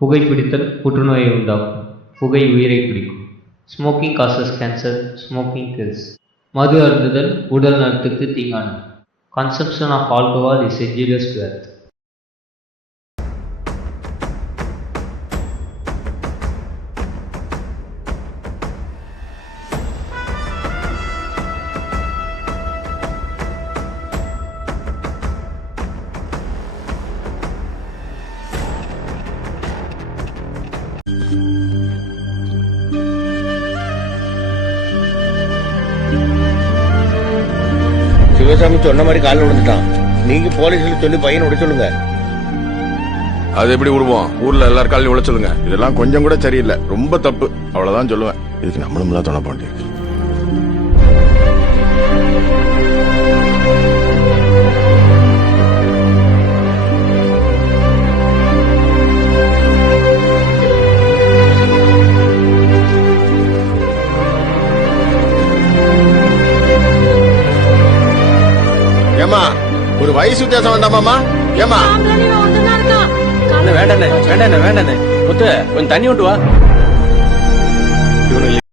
புகைப்பிடித்தல் புற்றுநோயை உண்டாக்கும். புகை உயிரை பிடிக்கும். Smoking causes cancer. Smoking kills. மது அருந்துதல் உடல் நலத்துக்கு தீங்கானது. Consumption of alcohol is injurious to health. Sivasamy சொன்ன மாதிரி காலில் விழுந்துட்டான். நீங்க போலீஸ்ல சொல்லி பையனை விட சொல்லுங்க. அது எப்படி விடுவோம்? ஊர்ல எல்லாரும் காலையும் விழ சொல்லுங்க. இதெல்லாம் கொஞ்சம் கூட சரியில்லை, ரொம்ப தப்பு, அவ்வளவுதான் சொல்லுவேன். இதுக்கு நம்மளும் தான் துணை போண்டிருக்கு. ஏமா ஒரு வயசு வித்தியாசம் வேண்டாமாமா? ஏமா வேண்டாண்ணே வேண்டாண்ணே வேண்டாண்ணே முத்து கொஞ்சம் தண்ணி விட்டு வா.